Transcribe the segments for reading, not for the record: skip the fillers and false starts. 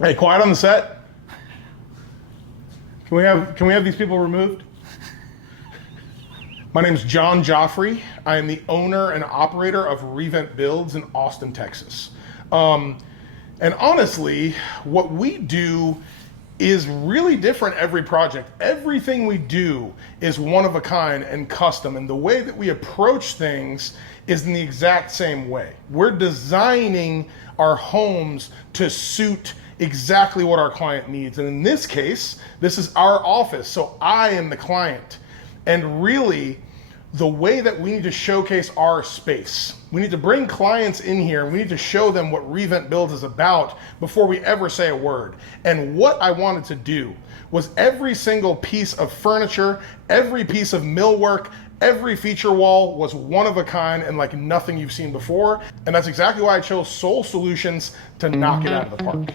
Hey, quiet on the set. Can we have these people removed? My name is John Gioffre. I am the owner and operator of Gioffre Builds in Austin, Texas. And honestly, what we do is really different every project. Everything we do is one of a kind and custom, and the way that we approach things is in the exact same way. We're designing our homes to suit exactly what our client needs. And in this case, this is our office, so I am the client. And really, the way that we need to showcase our space, we need to bring clients in here, we need to show them what Gioffre Builds is about before we ever say a word. And what I wanted to do was every single piece of furniture, every piece of millwork, every feature wall was one of a kind and like nothing you've seen before. And that's exactly why I chose Soul Solutions to knock it out of the park.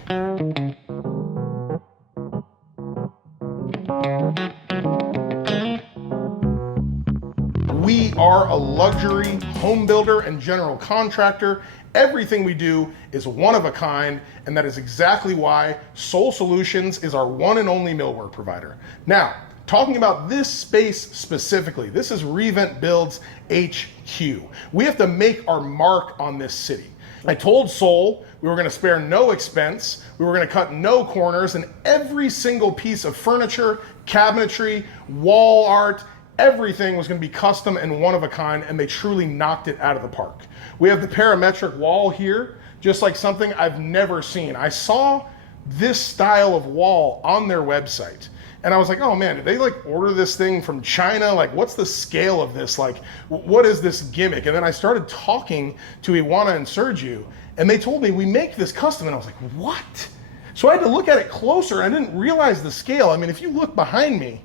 We are a luxury home builder and general contractor. Everything we do is one of a kind, and that is exactly why Soul Solutions is our one and only millwork provider. Now, talking about this space specifically, this is Gioffre Builds HQ. We have to make our mark on this city. I told Soul we were going to spare no expense, we were going to cut no corners, and every single piece of furniture, cabinetry, wall art, everything was going to be custom and one of a kind, and they truly knocked it out of the park. We have the parametric wall here, just like something I've never seen. I saw this style of wall on their website, and I was like, oh man, did they like order this thing from China? Like, what's the scale of this? Like, what is this gimmick? And then I started talking to Iwana and Sergio, and they told me we make this custom, and I was like, what? So I had to look at it closer. I didn't realize the scale. I mean, if you look behind me,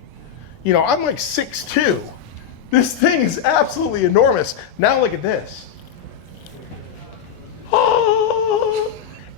you know, I'm like 6'2". This thing is absolutely enormous. Now look at this.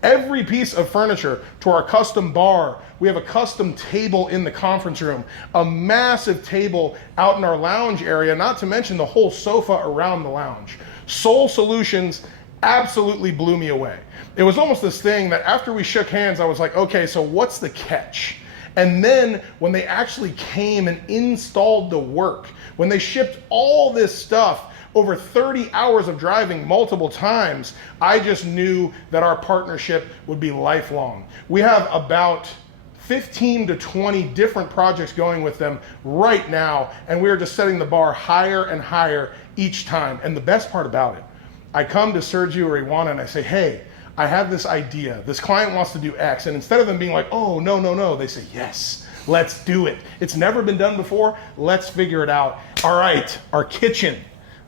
Every piece of furniture, to our custom bar, we have a custom table in the conference room, a massive table out in our lounge area, not to mention the whole sofa around the lounge. Soul Solutions absolutely blew me away. It was almost this thing that after we shook hands, I was like, okay, so what's the catch? And then when they actually came and installed the work, when they shipped all this stuff, over 30 hours of driving multiple times, I just knew that our partnership would be lifelong. We have about 15 to 20 different projects going with them right now, and we are just setting the bar higher and higher each time. And the best part about it, I come to Sergio or Iwana and I say, hey, I have this idea. This client wants to do X. And instead of them being like, oh, no, they say, yes, let's do it. It's never been done before. Let's figure it out. All right, our kitchen.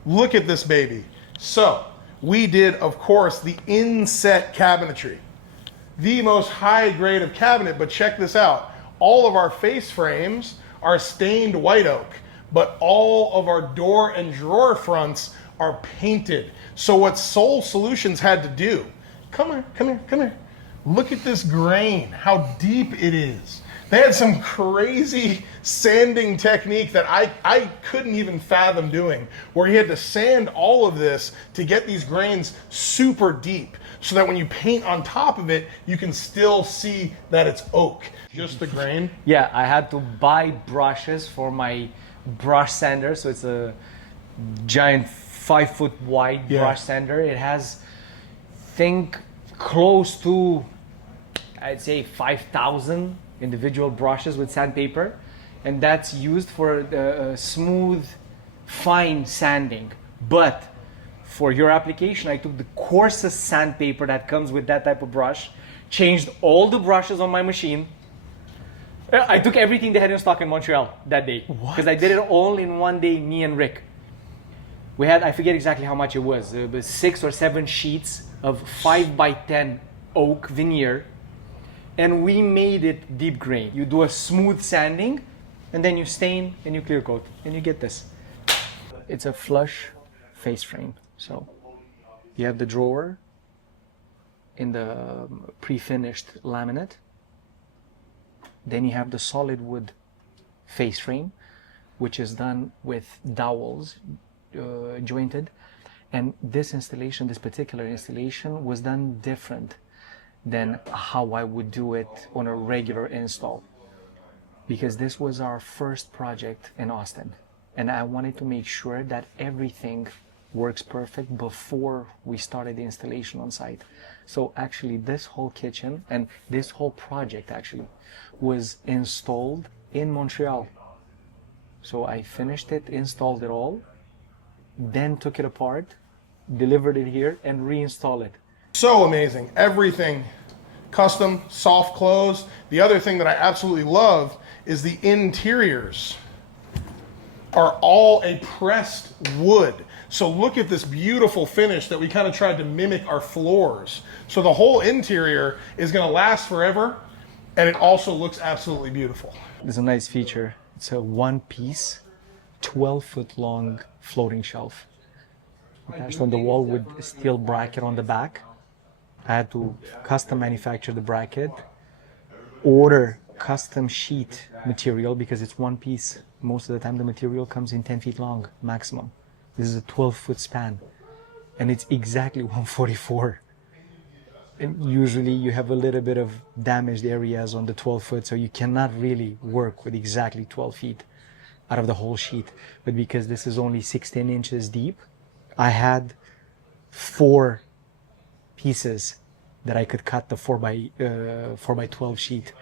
Look at this baby. So we did, of course, the inset cabinetry, the most high grade of cabinet, but check this out. All of our face frames are stained white oak, but all of our door and drawer fronts are painted. So what Soul Solutions had to do, come here. Look at this grain, how deep it is. They had some crazy sanding technique that I couldn't even fathom doing, where he had to sand all of this to get these grains super deep so that when you paint on top of it, you can still see that it's oak. Just the grain? Yeah, I had to buy brushes for my brush sander. So it's a giant 5-foot wide brush sander. It has, think, close to, I'd say 5,000 individual brushes with sandpaper, and that's used for the smooth, fine sanding. But for your application, I took the coarsest sandpaper that comes with that type of brush, changed all the brushes on my machine. I took everything they had in stock in Montreal that day, because I did it all in one day, me and Rick. We had, I forget exactly how much it was 6 or 7 sheets of 5x10 oak veneer, and we made it deep grain. You do a smooth sanding, and then you stain and you clear coat, and you get this. It's a flush face frame. So you have the drawer in the pre-finished laminate. Then you have the solid wood face frame, which is done with dowels jointed. And this installation, this particular installation, was done different. than how I would do it on a regular install. Because this was our first project in Austin. And I wanted to make sure that everything works perfect before we started the installation on site. So actually this whole kitchen and this whole project actually was installed in Montreal. So I finished it, installed it all, then took it apart, delivered it here, and reinstalled it. So amazing. Everything custom, soft close. The other thing that I absolutely love is the interiors are all a pressed wood. So look at this beautiful finish that we kind of tried to mimic our floors. So the whole interior is going to last forever, and it also looks absolutely beautiful. There's a nice feature. It's a one-piece, 12-foot long floating shelf. Attached on the wall with a steel bracket on the back. I had to custom manufacture the bracket, order custom sheet material because it's one piece. Most of the time the material comes in 10 feet long maximum. This is a 12-foot span and it's exactly 144. And usually you have a little bit of damaged areas on the 12 foot, so you cannot really work with exactly 12 feet out of the whole sheet. But because this is only 16 inches deep, I had 4 pieces that I could cut the 4 by 12 sheet.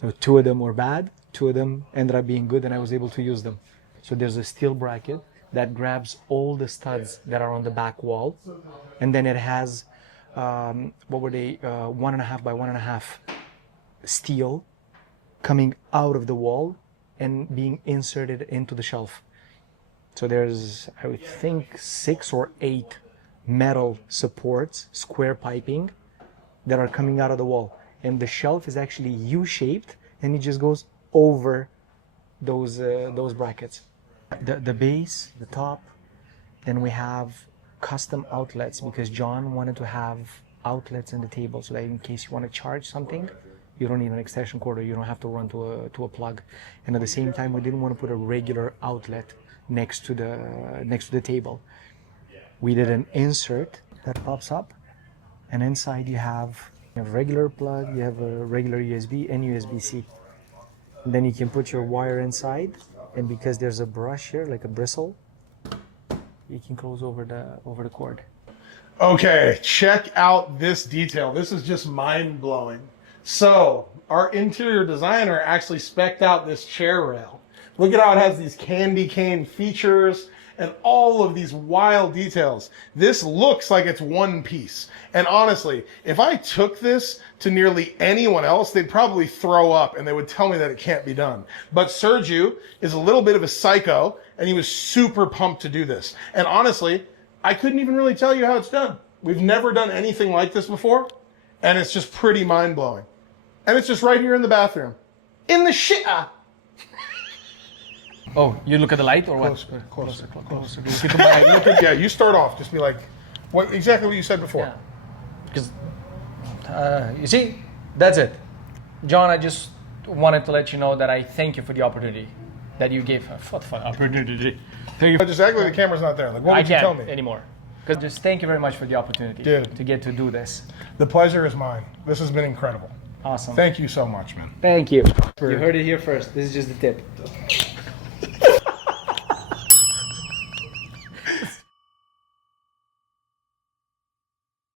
So 2 of them were bad, 2 of them ended up being good, and I was able to use them. So there's a steel bracket that grabs all the studs that are on the back wall, and then it has 1.5 by 1.5 steel coming out of the wall and being inserted into the shelf. So there's, I would think, 6 or 8 metal supports, square piping, that are coming out of the wall. And the shelf is actually U-shaped, and it just goes over those brackets. The base, the top, then we have custom outlets because John wanted to have outlets in the table so that in case you want to charge something, you don't need an extension cord, or you don't have to run to a plug. And at the same time, we didn't want to put a regular outlet next to the table. We did an insert that pops up, and inside you have a regular plug, you have a regular USB and USB-C. And then you can put your wire inside, and because there's a brush here, like a bristle, you can close over the cord. Okay, check out this detail. This is just mind-blowing. So, our interior designer actually spec'd out this chair rail. Look at how it has these candy cane features and all of these wild details. This looks like it's one piece. And honestly, if I took this to nearly anyone else, they'd probably throw up and they would tell me that it can't be done. But Sergio is a little bit of a psycho, and he was super pumped to do this. And honestly, I couldn't even really tell you how it's done. We've never done anything like this before, and it's just pretty mind-blowing. And it's just right here in the bathroom. In the shit. Oh, you look at the light or what? Closer. Look at my, Look at, yeah, you start off. Just be like, exactly what you said before. yeah. Because you see, that's it. John, I just wanted to let you know that I thank you for the opportunity that you gave. What fun opportunity? Thank you. But just exactly, the camera's not there. Like, what would you tell me? Anymore. Because just thank you very much for the opportunity to get to do this. The pleasure is mine. This has been incredible. Awesome. Thank you so much, man. Thank you. You heard it here first. This is just the tip.